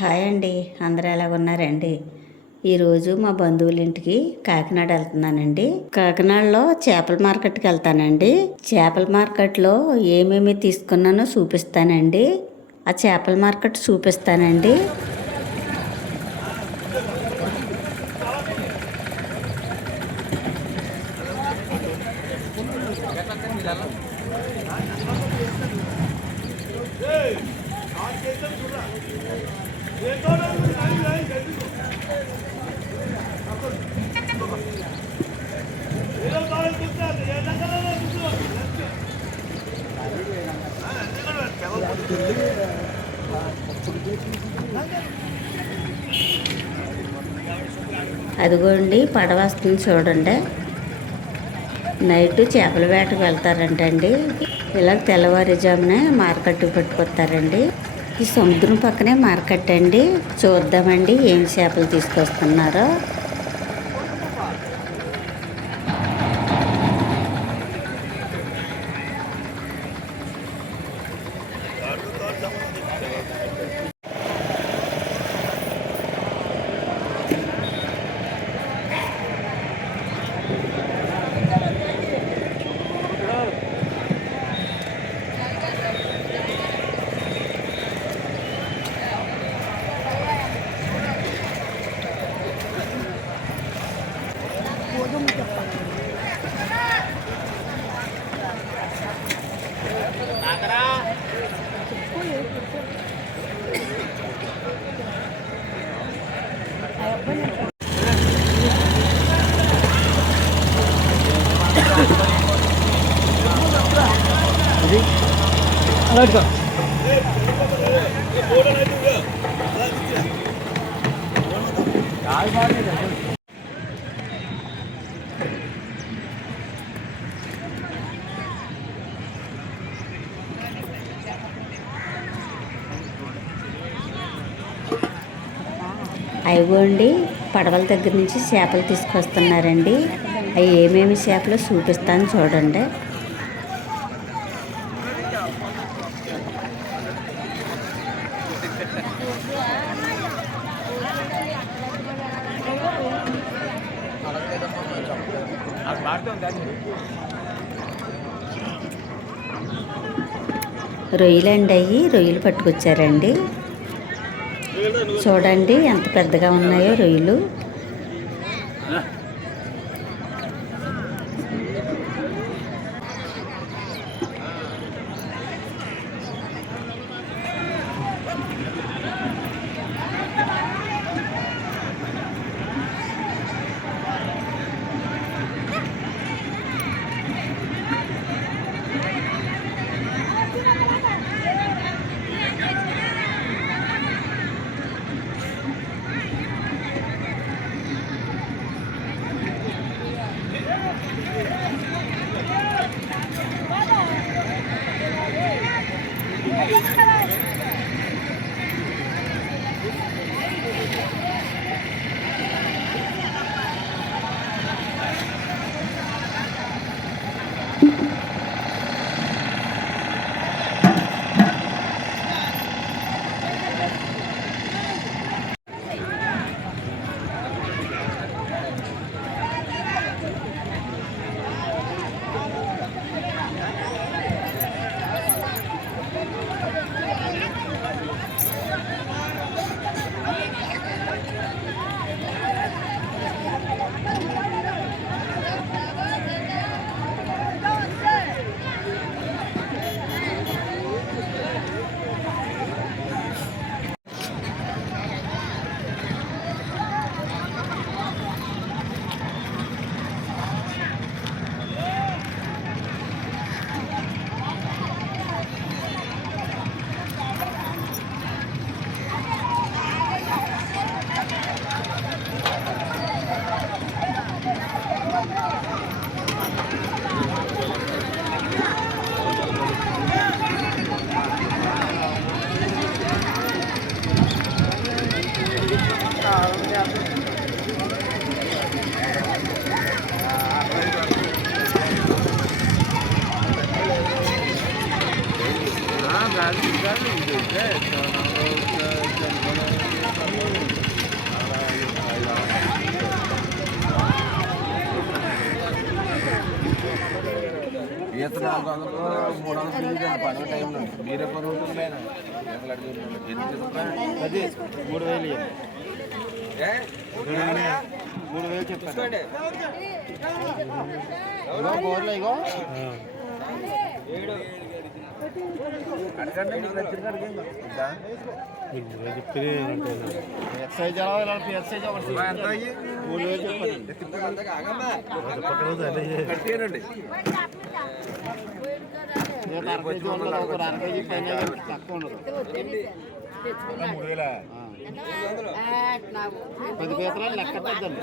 Hi అండి, అందరూ ఎలాగున్నారండి? ఈరోజు మా బంధువుల ఇంటికి కాకినాడ వెళ్తున్నానండి. కాకినాడలో చేపల మార్కెట్కి వెళ్తానండి. చేపల మార్కెట్లో ఏమేమి తీసుకున్నానో చూపిస్తానండి. ఆ చేపల మార్కెట్ చూపిస్తానండి. అదిగోండి పడవ వస్తుంది చూడండి. నైట్ చేపల వేటకు వెళ్తారంటండి. ఇలా తెల్లవారుజామునే మార్కెట్ పెట్టుకొస్తారండి. ఈ సముద్రం పక్కనే మార్కెట్ అండి. చూద్దామండి ఏం చేపలు తీసుకొస్తున్నారో. అయిగోండి పడవల దగ్గర నుంచి చేపలు తీసుకొస్తున్నారండి. అవి ఏమేమి చేపలు చూపిస్తాను చూడండి. రొయ్యలండి, అవి రొయ్యలు పట్టుకొచ్చారండి. చూడండి ఎంత పెద్దగా ఉన్నాయో రొయ్యలు. Ah, ben güzel mi? Güzel. Sonra o మీరే 3000 3000 చెప్పండి. ఇగో తక్కువ ఉండదు. 10 పీతలు లెక్క పెద్దండి.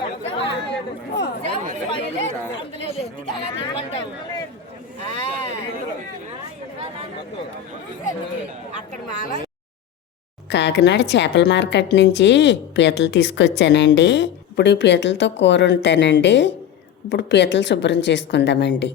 కాకినాడ చేపల మార్కెట్ నుంచి పీతలు తీసుకొచ్చానండి. ఇప్పుడు ఈ పీతలతో కూర వండుతానండి. ఇప్పుడు పీతలు శుభ్రం చేసుకుందామండి.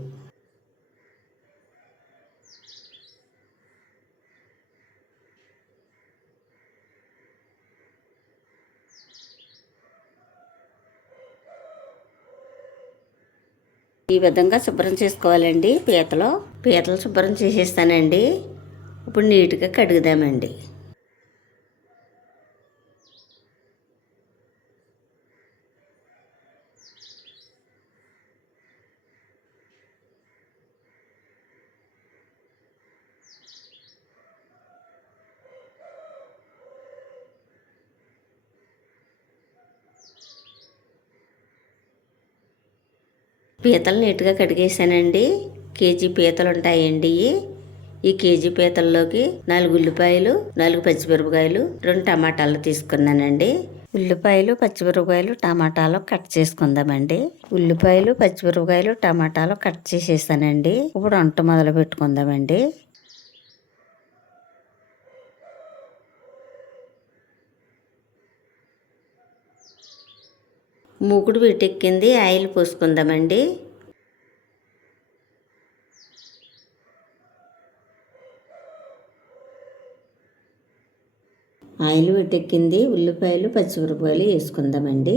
ఈ విధంగా శుభ్రం చేసుకోవాలండి. పీతలు శుభ్రం చేసేస్తానండి. ఇప్పుడు నీట్గా కడుగుదామండి. పీతలు నీట్గా కడిగేసానండి. కేజీ పీతలు ఉంటాయండి. ఈ కేజీ పీతల్లోకి 4 ఉల్లిపాయలు, 4 పచ్చిమిరపకాయలు, 2 టమాటాలు తీసుకున్నానండి. ఉల్లిపాయలు, పచ్చిమిరపకాయలు, టమాటాలు కట్ చేసుకుందామండి. ఉల్లిపాయలు, పచ్చిమిరపకాయలు, టమాటాలు కట్ చేసేసానండి. ఇప్పుడు వంట మొదలు పెట్టుకుందామండి. మూకుడు వీటెక్కింది. ఆయిల్ పోసుకుందామండి. ఆయిల్ వీటెక్కింది. ఉల్లిపాయలు, పచ్చిమిరపకాయలు వేసుకుందామండి.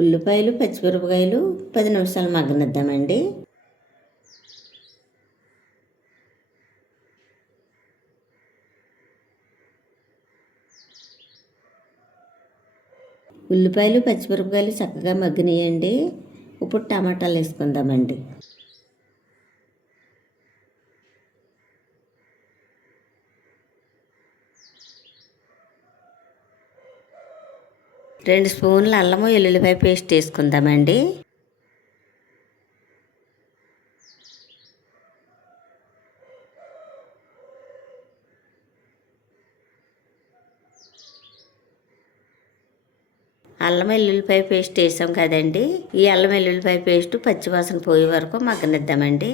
ఉల్లిపాయలు, పచ్చిమిరపకాయలు 10 నిమిషాలు మగ్గనిద్దామండి. ఉల్లిపాయలు, పచ్చిమిరపకాయలు చక్కగా మగ్గినాయండి. ఇప్పుడు టమాటాలు వేసుకుందామండి. రెండు స్పూన్ల అల్లము వెల్లుల్లిపాయ పేస్ట్ వేసుకుందామండి. అల్లం వెల్లుల్లిపాయ పేస్ట్ వేసాం కదండి. ఈ అల్లం వెల్లుల్లిపాయ పేస్ట్ పచ్చివాసన పోయే వరకు మగ్గనిద్దామండి.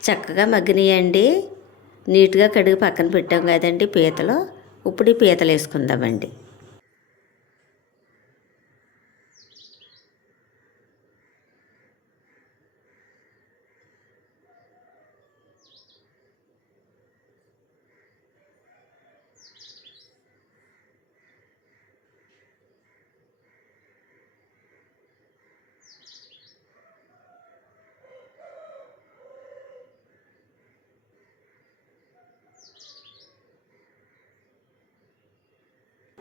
చక్కగా మగ్గినాయండి. నీట్గా కడిగి పక్కన పెట్టాం కదండి పీతలు. ఇప్పుడు ఈ పీతలు వేసుకుందామండి.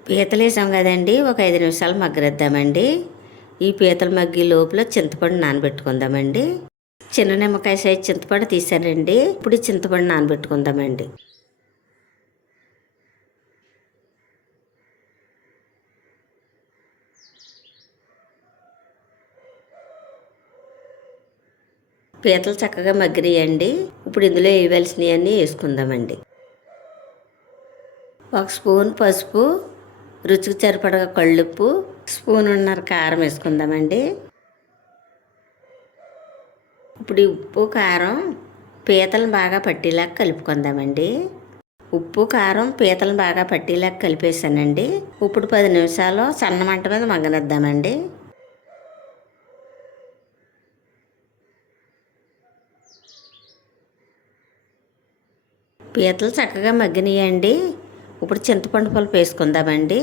పీతలు వేసాం కదండి. ఒక 5 నిమిషాలు మగ్గనిద్దామండి. ఈ పీతలు మగ్గి లోపల చింతపండు నానబెట్టుకుందామండి. చిన్న నిమ్మకాయ సైజు చింతపండు తీసానండి. ఇప్పుడు చింతపండు నానబెట్టుకుందామండి. పీతలు చక్కగా మగ్గినాయండి. ఇప్పుడు ఇందులో వేయవలసినవన్నీ వేసుకుందామండి. 1 స్పూన్ పసుపు, రుచికి సరిపడగా కళ్ళుప్పు, 1.5 స్పూన్ కారం వేసుకుందామండి. ఇప్పుడు ఉప్పు, కారం పీతలను బాగా పట్టేలాగా కలుపుకుందామండి. ఉప్పు కారం పీతలు బాగా పట్టేలాగా కలిపేసానండి. ఇప్పుడు 10 నిమిషాలు సన్న మంట మీద మగ్గనిద్దామండి. పీతలు చక్కగా మగ్గినాయండి. ఇప్పుడు చింతపండు పులుపు వేసుకుందామండి.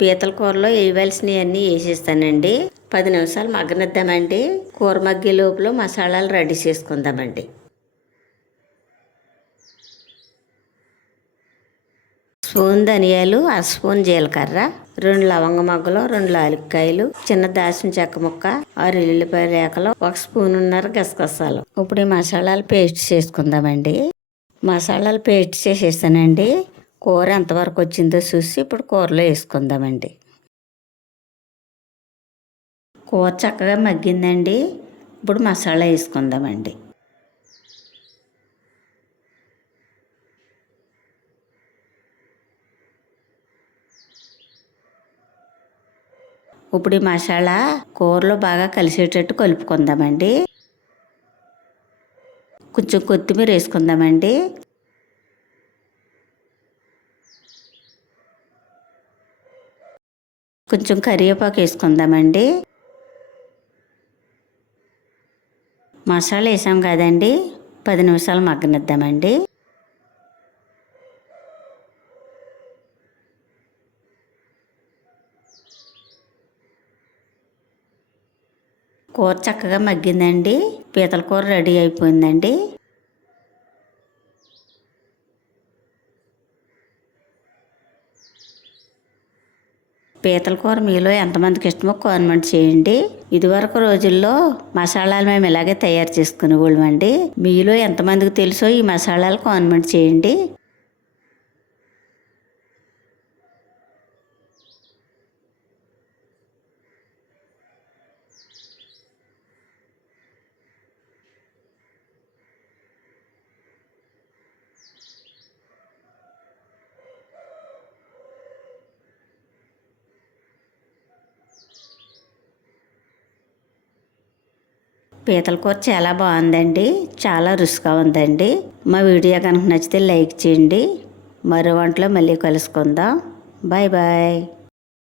పీతల కూరలో వేయవలసినవన్నీ వేసేస్తానండి. 10 నిమిషాలు మగ్గనిద్దామండి. కూర మగ్గే లోపల మసాలాలు రెడీ చేసుకుందామండి. స్పూన్ ధనియాలు, అర స్పూన్ జీలకర్ర, 2 లవంగ మొగ్గలు, 2 యాలక్కాయలు, చిన్న దాల్చిన చెక్క ముక్క, 6 ఎల్లిపాయ రేకలు, 1 స్పూనున్నర గసగసాలు. ఇప్పుడు ఈ మసాలాలు పేస్ట్ చేసుకుందామండి. మసాలాలు పేస్ట్ చేసేసానండి. కూర ఎంతవరకు వచ్చిందో చూసి ఇప్పుడు కూరలో వేసుకుందామండి. కూర చక్కగా మగ్గిందండి. ఇప్పుడు మసాలా వేసుకుందామండి. ఇప్పుడు ఈ మసాలా కూరలో బాగా కలిసేటట్టు కలుపుకుందామండి. కొంచెం కొత్తిమీర వేసుకుందామండి. కొంచెం కరివేపాకు వేసుకుందామండి. మసాలా వేసాం కదండి, 10 నిమిషాలు మగ్గనిద్దామండి. కూర చక్కగా మగ్గిందండి. పీతల కూర రెడీ అయిపోయిందండి. పీతల కూర మీలో ఎంతమందికి ఇష్టమో కామెంట్ చేయండి. ఇదివరకు రోజుల్లో మసాలాలు మేము ఇలాగే తయారు చేసుకునేవాళ్ళం అండి. మీలో ఎంతమందికి తెలుసో ఈ మసాలాలు కామెంట్ చేయండి. పీతల కూర చాలా బాగుందండి. చాలా రుచిగా ఉందండి. మా వీడియో కనుక నచ్చితే లైక్ చేయండి. మరో వంటలో మళ్ళీ కలుసుకుందాం. Bye bye.